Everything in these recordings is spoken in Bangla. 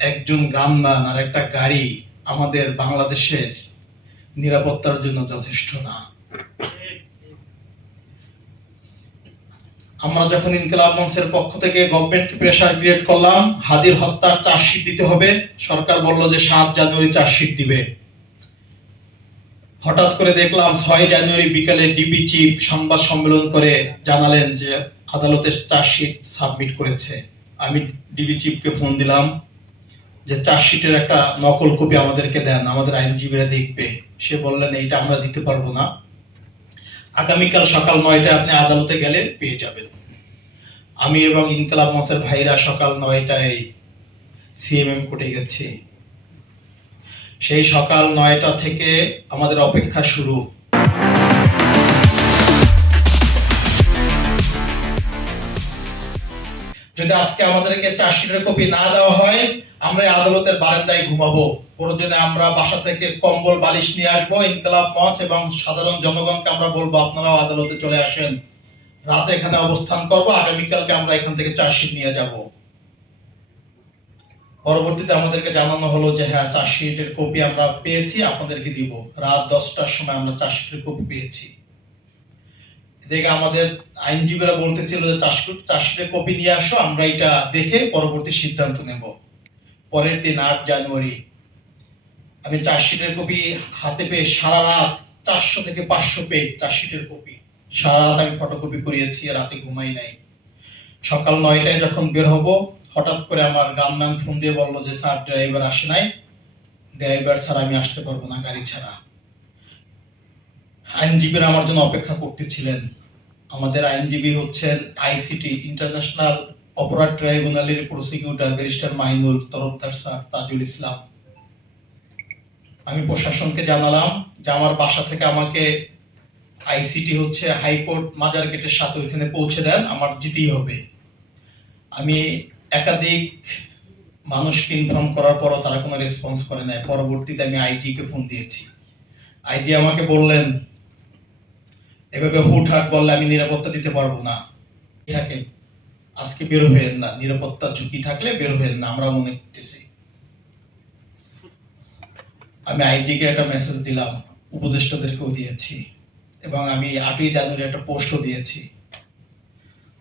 একজন গানম্যান আর একটা গাড়ি আমাদের বাংলাদেশের নিরাপত্তার জন্য যথেষ্ট না। আমরা যখন ইনকিলাব মঞ্চের পক্ষ থেকে গভর্নমেন্টকে প্রেসার ক্রিয়েট করলাম, হাদির হত্যার চার্জশিট দিতে হবে, সরকার বলল যে 7 জানুয়ারি চার্জশিট দিবে। হঠাৎ করে দেখলাম 6 জানুয়ারি বিকালে ডিবি চিফ সংবাদ সম্মেলন করে জানালেন যে আদালতের চার্জশিট সাবমিট করেছে। আমি ডিবি চিফকে ফোন দিলাম যে চার্জশিটের একটা নকল কপি আমাদেরকে দেন, আমাদের আইনজীবীরা দেখবে। সে বললেন এইটা আমরা দিতে পারবো না, আগামীকাল সকাল 9টায় আপনি আদালতে গেলে পেয়ে যাবেন। আমি এবং ইনকিলাব মঞ্চের ভাইরা সকাল 9টায় সিএমএম কোর্টে গেছি। সেই সকাল 9টা থেকে আমাদের অপেক্ষা শুরু। যদি আজকে আমাদেরকে চার্জশিটের কপি না দেওয়া হয়, আমরা আদালতের বারান্দায় ঘুমাবো। প্রয়োজনে আমরা বাসা থেকে কম্বল বালিশ নিয়ে আসবো। ইনকিলাব মঞ্চ এবং সাধারণ জনগণকে আমরা বলবো আপনারাও আদালতে চলে আসেন, রাতে এখানে অবস্থান করবো, আগামীকালকে আমরা এখান থেকে চার্জশিট নিয়ে যাব। পরবর্তীতে আমাদেরকে জানানো হলো যে হ্যাঁ, চার্জশিটের কপি আমরা পেয়েছি, আপনাদেরকে দিব। রাত 10টার সময় আমরা চার্জশিটের কপি পেয়েছি। এদিকে আমাদের আইনজীবীরা বলতেছিল যে চার্জশিটের কপি নিয়ে আসো, আমরা এটা দেখে পরবর্তী সিদ্ধান্ত নেব। পরের দিন 8 জানুয়ারি আমি চার্জশিটের কপি হাতে পেয়ে সারা রাত 400 থেকে 500 পেজ চার্জশিটের কপি সারা রাত আমি ফটোকপি করিয়েছি, রাতে ঘুমাই নাই। সকাল 9টায় যখন বের হব, হঠাৎ করে আমার গানম্যান ফোন দিয়ে বললো যে স্যার ড্রাইভার আসে নাই, ড্রাইভার ছাড়া আমি আসতে পারবো না, গাড়ি ছাড়া। আইনজীবীরা আমার জন্য অপেক্ষা করতেছিলেন। আমাদের আইনজীবী হচ্ছেন আইসিটি ইন্টারন্যাশনাল অপরাধ ট্রাইব্যুনালের prosecutor barrister Mainul, Tarafdar sir Tajul Islam. আমি প্রশাসনকে জানালাম যে আমার বাসা থেকে আমাকে আইসিটি হচ্ছে হাইকোর্ট মাজার গেটের সাথে ওইখানে পৌঁছে দেন, আমার যেতেই হবে। আমি একাধিক মানুষকে ইনফর্ম করার পরও তারা কোনো রেসপন্স করে নাই। পরবর্তীতে আমি আইজিকে ফোন দিয়েছি। আইজি আমাকে বললেন এভাবে হুটহাট বললে আমি নিরাপত্তা দিতে পারবো না, থাকেন আজকে বের হয়েন না, নিরাপত্তার ঝুঁকি থাকলে বের হয়েন না, আমরা মনে করতেছি। আমি আইজিকে একটা মেসেজ দিলাম, উপদেষ্টাদেরকেও দিয়েছি, এবং আমি 8ই জানুয়ারি একটা পোস্টও দিয়েছি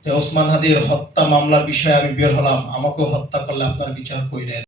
যে ওসমান হাদির হত্যা মামলার বিষয়ে আমি বের হলাম, আমাকেও হত্যা করলে আপনারা বিচার কইরেন।